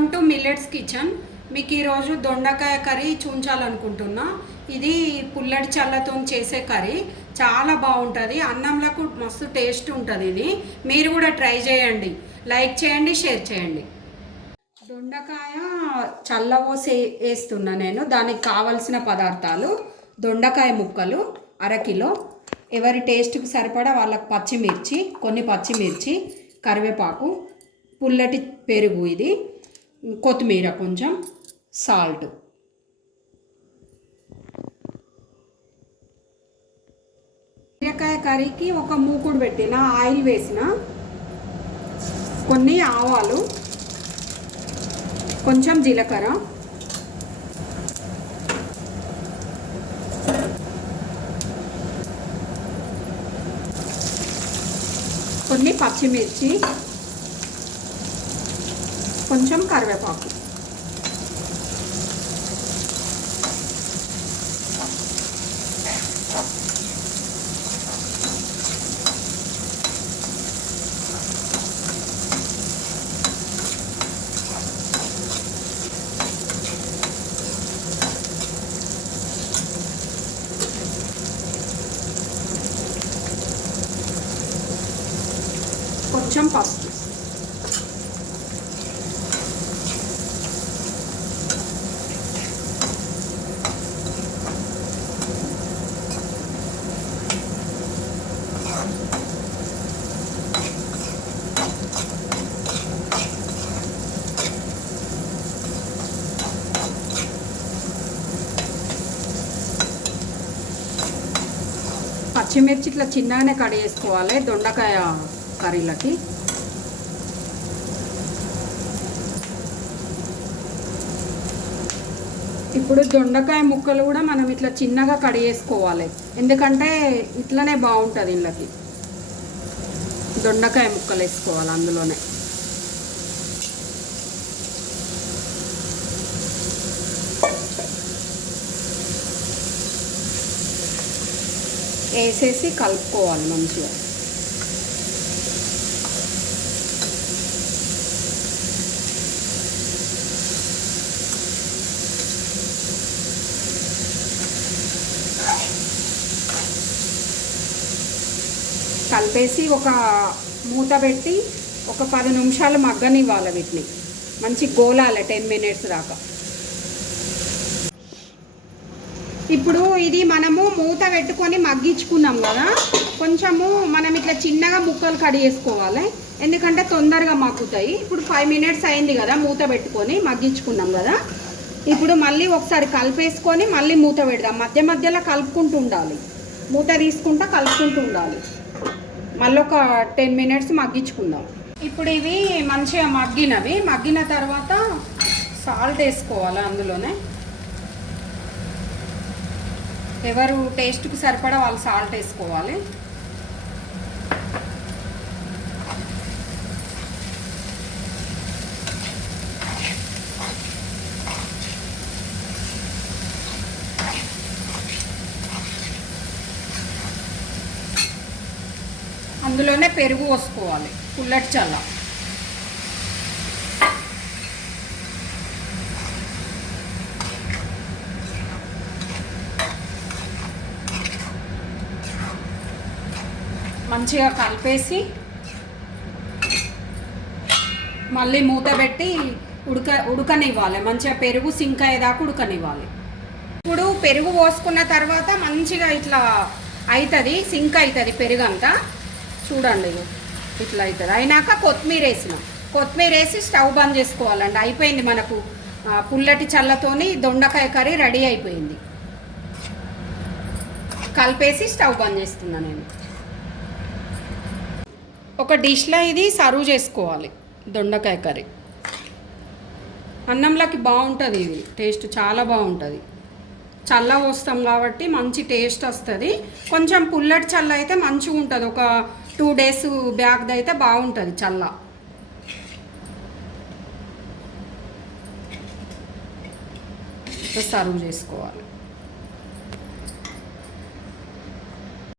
Welcome to millets kitchen. మీకు ఈరోజు దొండకాయ కర్రీ చూంచాలనుకుంటున్నా. ఇది పుల్లటి చల్లతో చేసే కర్రీ. చాలా బాగుంటుంది. అన్నంలకు మస్తు టేస్ట్ ఉంటుంది ఇది. మీరు కూడా ట్రై చేయండి. లైక్ చేయండి షేర్ చేయండి. దొండకాయ చల్లవోసి వేస్తున్నా నేను. దానికి కావలసిన పదార్థాలు దొండకాయ ముక్కలు అరకిలో ఎవరి టేస్ట్కి సరిపడా వాళ్ళకి పచ్చిమిర్చి కొన్ని పచ్చిమిర్చి కరివేపాకు పుల్లటి పెరుగు ఇది. కొత్తిమీర కొంచెం సాల్ట్. బీరకాయ కర్రీకి ఒక మూకుడు పెట్టిన ఆయిల్ వేసిన కొన్ని ఆవాలు కొంచెం జీలకర్ర. కొన్ని పచ్చిమిర్చి కొంచెం కరివేపాకు. కొంచెం పసుపు. పచ్చిమిర్చి ఇట్లా చిన్నగానే కట్ చేసుకోవాలి దొండకాయ కర్రీలకి. ఇప్పుడు దొండకాయ ముక్కలు కూడా మనం ఇట్లా చిన్నగా కట్ చేసుకోవాలి. ఎందుకంటే ఇట్లనే బాగుంటుంది ఇళ్ళకి దొండకాయ ముక్కలు వేసుకోవాలి అందులోనే. వేసేసి కలుపుకోవాలి మంచిగా. కలిపేసి ఒక మూత పెట్టి ఒక పది నిమిషాలు మగ్గనివ్వాలి వీటిని. మంచి గోలాలి టెన్ మినిట్స్ దాకా. ఇప్పుడు ఇది మనము మూత పెట్టుకొని మగ్గించుకున్నాం కదా కొంచెము మనం ఇట్లా చిన్నగా ముక్కలు కట్ చేసుకోవాలి. ఎందుకంటే తొందరగా మగ్గుతాయి. ఇప్పుడు ఫైవ్ మినిట్స్ అయింది కదా మూత పెట్టుకొని మగ్గించుకున్నాం కదా. ఇప్పుడు మళ్ళీ ఒకసారి కలిపేసుకొని మళ్ళీ మూత పెడదాం. మధ్య మధ్యలో కలుపుకుంటూ ఉండాలి. మూత తీసుకుంటా కలుపుకుంటూ ఉండాలి. మళ్ళీ ఒక టెన్ మినిట్స్ మగ్గించుకుందాం. ఇప్పుడు ఇవి మంచిగా మగ్గినవి. మగ్గిన తర్వాత సాల్ట్ వేసుకోవాలి అందులోనే. ఎవరు టేస్ట్కి సరిపడా వాళ్ళు సాల్ట్ వేసుకోవాలి. అందులోనే పెరుగు పోసుకోవాలి పుల్లటి చల్ల. మంచిగా కలిపేసి మళ్ళీ మూత పెట్టి ఉడక ఉడకనివ్వాలి. మంచిగా పెరుగు సింక్ అయ్యేదాకా ఉడకనివ్వాలి. ఇప్పుడు పెరుగు పోసుకున్న తర్వాత మంచిగా ఇట్లా అవుతుంది సింక్ అవుతుంది పెరుగు అంతా చూడండి ఇట్లా అవుతుంది అయినాక కొత్తిమీర వేసినాం. కొత్తిమీర వేసి స్టవ్ బంద్ చేసుకోవాలండి. అయిపోయింది మనకు పుల్లటి చల్లతోని దొండకాయ కర్రీ రెడీ అయిపోయింది. కలిపేసి స్టవ్ బంద్ చేస్తున్నా నేను. ఒక డిష్లో ఇది సర్వ్ చేసుకోవాలి దొండకాయ కర్రీ. అన్నంలోకి బాగుంటుంది ఇది టేస్ట్ చాలా బాగుంటుంది. చల్ల పోస్తాం కాబట్టి మంచి టేస్ట్ వస్తుంది. కొంచెం పుల్లటి చల్ల అయితే మంచిగా ఉంటుంది ఒక టూ డేస్ బ్యాగ్ది అయితే బాగుంటుంది చల్ల. సర్వ్ చేసుకోవాలి.